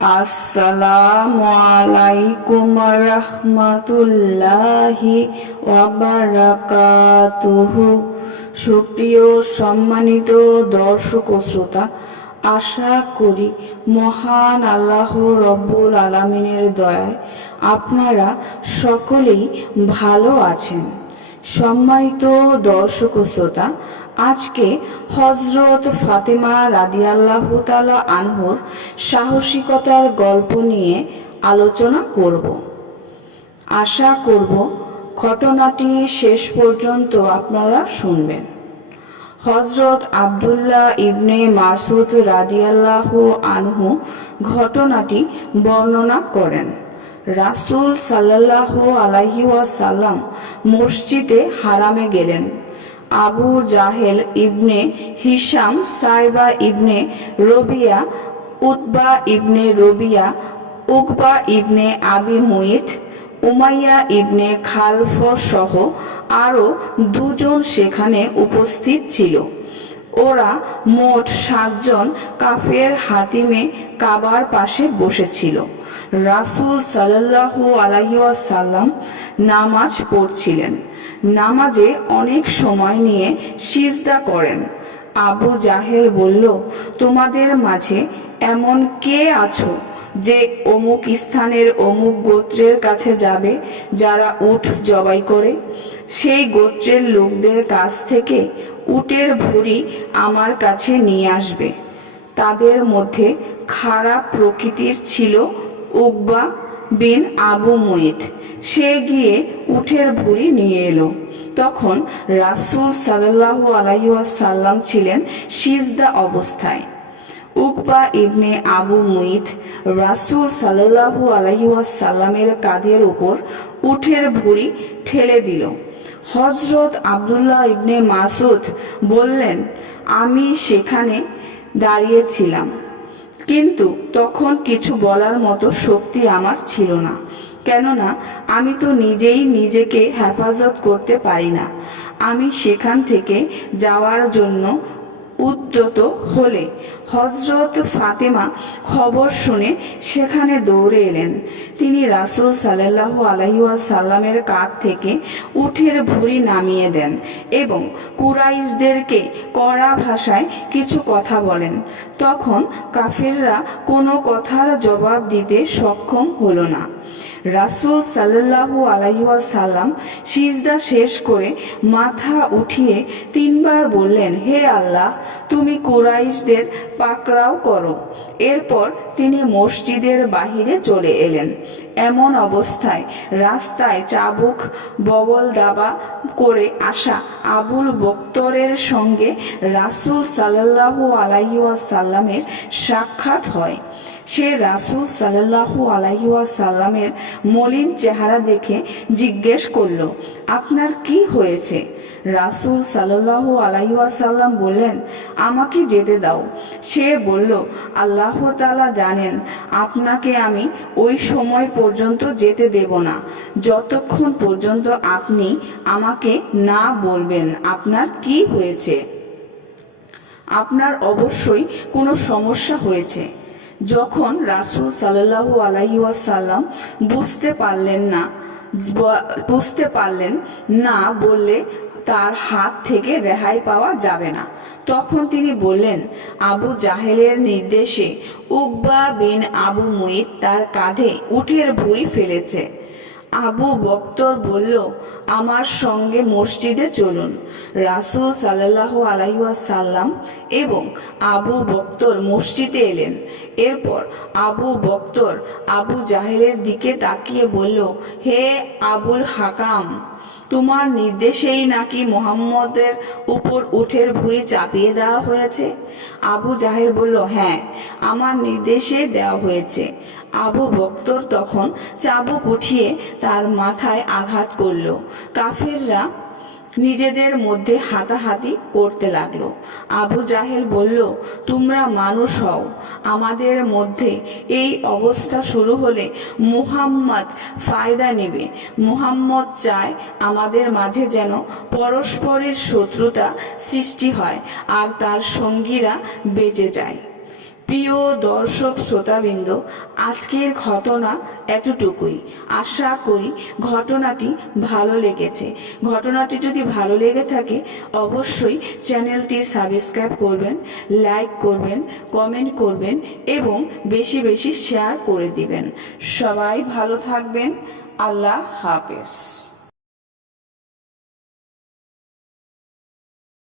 আসসালামু আলাইকুম রহমতুল্লাহি সুপ্রিয় সম্মানিত দর্শক শ্রোতা, আশা করি মহান আল্লাহ রব্বুল আলমিনের দয়ায় আপনারা সকলেই ভালো আছেন। সম্মানিত দর্শক শ্রোতা আজকে হজরত ফাতেমা রাদিয়াল্লাহ তালা আনহুর সাহসিকতার গল্প নিয়ে আলোচনা করব। আশা করব ঘটনাটি শেষ পর্যন্ত আপনারা শুনবেন। হজরত আবদুল্লাহ ইবনে মাসুদ রাদিয়াল্লাহ আনহু ঘটনাটি বর্ণনা করেন। রাসূল সাল্লাহ আলাইহি ওয়াসাল্লাম মসজিদে হারামে গেলেন। Abu Jahl ibn Hisham Shaybah ibn Rabiah, Utbah ibn Rabiah, Uqbah ibn Abi Muayt, Umayyah ইবনে খালফ সহ আরও দুজন সেখানে উপস্থিত ছিল। ওরা মোট সাতজন কাফের হাতিমে কাবার পাশে বসেছিল। রাসূল সাল্লাল্লাহু আলাইহি ওয়াসাল্লাম নামাজ পড়ছিলেন। নামাজে অনেক সময় নিয়ে সিজদা করেন। আবু জাহেল বলল, তোমাদের মাঝে এমন কে আছো যে অমুক স্থানের অমুক গোত্রের কাছে যাবে যারা উঠ জবাই করে? সেই গোত্রের লোকদের কাছ থেকে উটের ভুঁড়ি আমার কাছে নিয়ে আসবে। তাদের মধ্যে খারাপ প্রকৃতির ছিল উকবা বিন আবু মুইত। সে গিয়ে উঠের ভুঁড়ি নিয়ে এলো। তখন রাসূল সাল্লাল্লাহু আলাইহি ওয়াসাল্লাম ছিলেন সিজদা অবস্থায়। উকবা ইবনে আবু মুইত রাসূল সাল্লাল্লাহু আলাইহি ওয়াসাল্লামের কাঁধের উপর উঠের ভুঁড়ি ঠেলে দিল। হজরত আব্দুল্লাহ ইবনে মাসুদ বললেন, আমি সেখানে দাঁড়িয়েছিলাম। কিন্তু তখন কিছু বলার মতো শক্তি আমার ছিল না। কেননা, আমি তো নিজেই নিজেকে হেফাজত করতে পারি না। আমি সেখান থেকে যাওয়ার জন্য উদ্যত হলে হজরত ফাতেমা খবর শুনে সেখানে দৌড়ে এলেন। তিনি রাসুল সাল্লাহ আলহিসাল্লামের কাঁধ থেকে উঠের ভুঁড়ি নামিয়ে দেন এবং কুরাইশদেরকে কড়া ভাষায় কিছু কথা বলেন। তখন কাফিররা কোনো কথার জবাব দিতে সক্ষম হলো না। রাসুল সাল্লাহু আলাইসাল্লাম সিজদা শেষ করে মাথা উঠিয়ে তিনবার বললেন, হে আল্লাহ, তুমি কোরাইশদের পাকড়াও করো। এরপর তিনি মসজিদের বাহিরে চলে এলেন। এমন অবস্থায় রাস্তায় চাবুক বগল দাবা করে আসা আবুল বক্তরের সঙ্গে রাসুল সাল্লাহু আলাইসাল্লামের সাক্ষাৎ হয়। সে রাসুল সাল্লাহু আলাইসাল্লামের মলিন চেহারা দেখে জিজ্ঞেস করল, আপনার কি হয়েছে? রাসুল সাল্লাহু আলাইসাল্লাম বললেন, আমাকে যেতে দাও। সে বলল, আল্লাহ তালা জানেন, আপনাকে আমি ওই সময় পর্যন্ত যেতে দেব না। যতক্ষণ পর্যন্ত আপনি আমাকে না বলবেন, আপনার কি হয়েছে? আপনার অবশ্যই কোনো সমস্যা হয়েছে। যখন রাসুল সাল্লাহু আলাইসাল্লাম বুঝতে পারলেন না, বুঝতে পারলেন না বললে তার হাত থেকে রেহাই পাওয়া যাবে না। তখন তিনি বললেন, আবু জাহেলের নির্দেশে উকবা বিন আবু মুইত তার কাঁধে উঠের ভুঁড়ি ফেলেছে। আবু বক্তর বলল, আমার সঙ্গে মসজিদে চলুন। রাসুল সাল্লাহ আলাইসাল্লাম এবং আবু বক্তর মসজিদে এলেন। এরপর আবু বক্তর আবু জাহেলের দিকে তাকিয়ে বলল, হে আবুল হাকাম, তোমার নির্দেশেই নাকি মোহাম্মদের উপর উঠের ভুঁড়ি চাপিয়ে দেওয়া হয়েছে? আবু জাহের বলল হ্যাঁ আমার নির্দেশে দেওয়া হয়েছে। আবু বক্তর তখন চাবুক উঠিয়ে তার মাথায় আঘাত করল। কাফেররা নিজেদের মধ্যে হাতাহাতি করতে লাগল। আবু জাহেল বলল, তোমরা মানুষ হও। আমাদের মধ্যে এই অবস্থা শুরু হলে মুহাম্মদ ফায়দা নেবে। মুহাম্মদ চায় আমাদের মাঝে যেন পরস্পরের শত্রুতা সৃষ্টি হয় আর তার সঙ্গীরা বেঁচে যায়। প্রিয় দর্শক শ্রোতাবৃন্দ, আজকের ঘটনা এতটুকুই। আশা করি ঘটনাটি ভালো লেগেছে। ঘটনাটি যদি ভালো লেগে থাকে, অবশ্যই চ্যানেলটি সাবস্ক্রাইব করবেন, লাইক করবেন, কমেন্ট করবেন এবং বেশি বেশি শেয়ার করে দিবেন। সবাই ভালো থাকবেন। আল্লাহ হাফেজ।